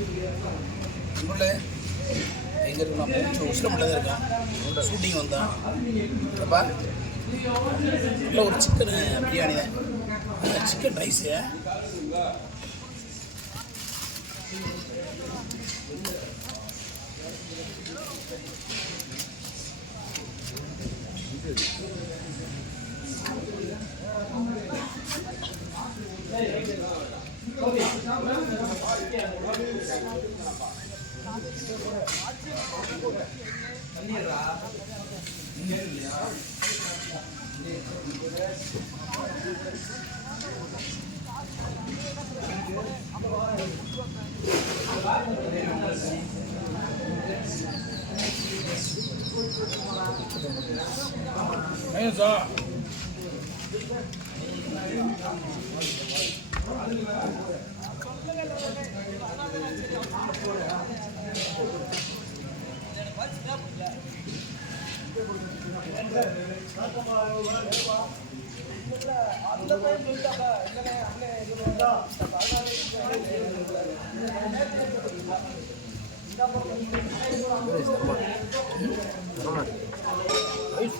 உள்ள எங்கே இருக்கு? நான் முடிச்சு உசிலம்பட்டில் தான் இருக்கேன். ஷூட்டிங் வந்தேன். அப்பா உள்ள ஒரு சிக்கன் பிரியாணி தான், சிக்கன் ரைஸு. சார்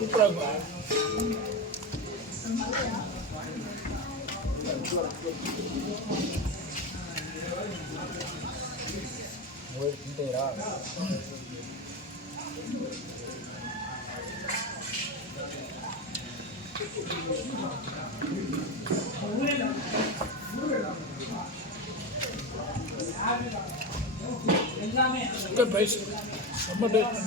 சூப்பராக சிக்கன் ரைஸ் ரொம்ப டேஸ்ட்.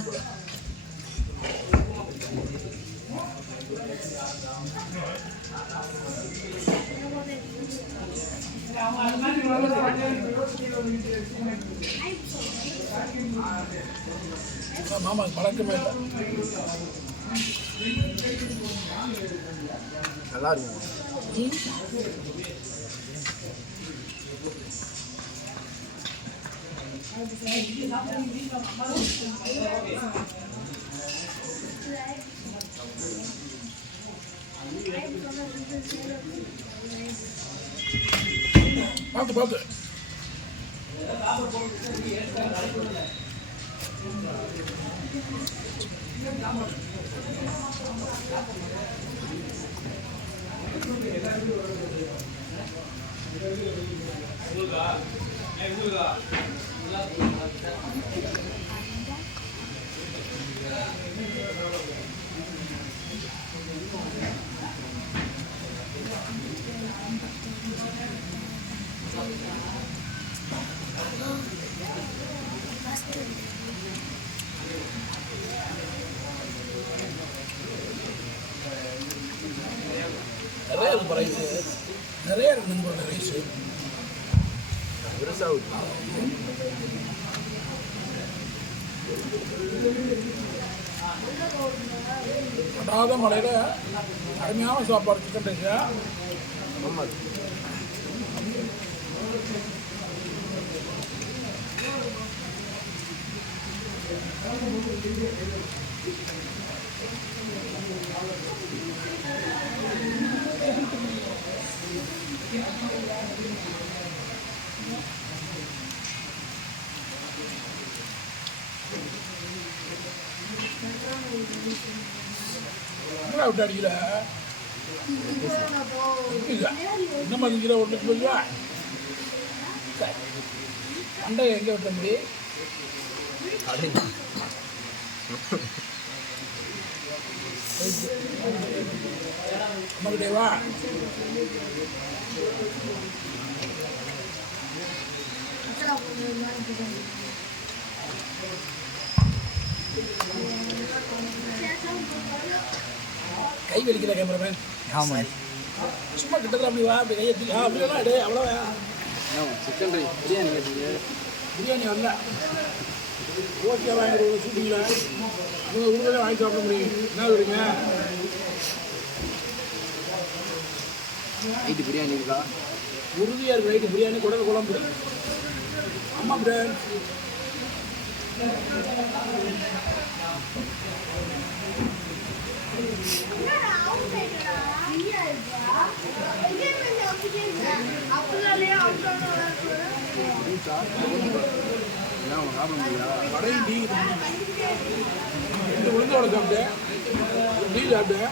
மாமா பழக்கமே இல்லை, நல்லா இருக்கும். பார்த்து பார்த்து நிறைய இருக்கு ரைஸு, நிறைய இருக்கு நண்பரோட ரைஸு பெருசாக. படாத மலையில் அருமையான சாப்பாடு சிக்கன் ரைஸு. விட்டு அடிக்கல என்ன மாதிரிங்கிற ஒன்று சொல்லுவா. அண்டை எங்கே விட்ட முடி அம்மாக்கிட்டேவா? கை வலிக்கல கேமராமேன். ஆமாம், சும்மா கிட்டத்தட்ட அப்படி வா, அப்படி கையை அப்படியெல்லாம் அடே அவ்வளோவா. சிக்கன் ரைஸ் பிரியாணி கேட்டீங்க, பிரியாணி வரல. ஓகே வாங்கி ஷூட்டிங்கில் அவங்க உங்களை வாங்கி சாப்பிட முடியும். என்ன வருங்க நைட்டு பிரியாணி இருக்கா? உறுதியாக இருக்குது நைட்டு பிரியாணி, குடல் குழம்பு. அம்மா பிரியாணி அப்போ வடையும் டீ 2 உளுந்து வடை சாப்பிட்டேன், டீ சாப்பிட்டேன்.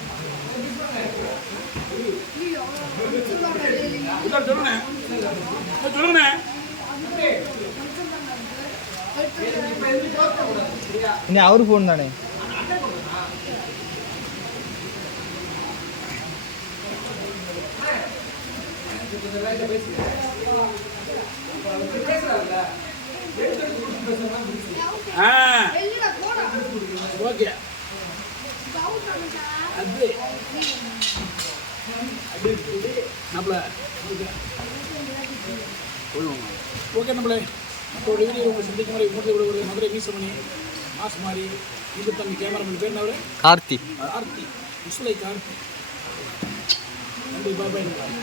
சொல்லுங்கண்ணே சொல்லுங்கண்ணே. இன்னும் அவரு ஃபோன் தானே. ஓகே அது நம்மள ஓகே நம்மளே அப்போ ஒரு வீடியோ உங்களை சந்திக்கும் முறை மூட்டை விட ஒரு மதுரை வீசமணி மாஸ் மாதிரி இது தம்பி கேமராமேன் பேர் என்ன? கார்த்தி. கார்த்தி விசுலை கார்த்தி. நன்றி, பாய் பாய்.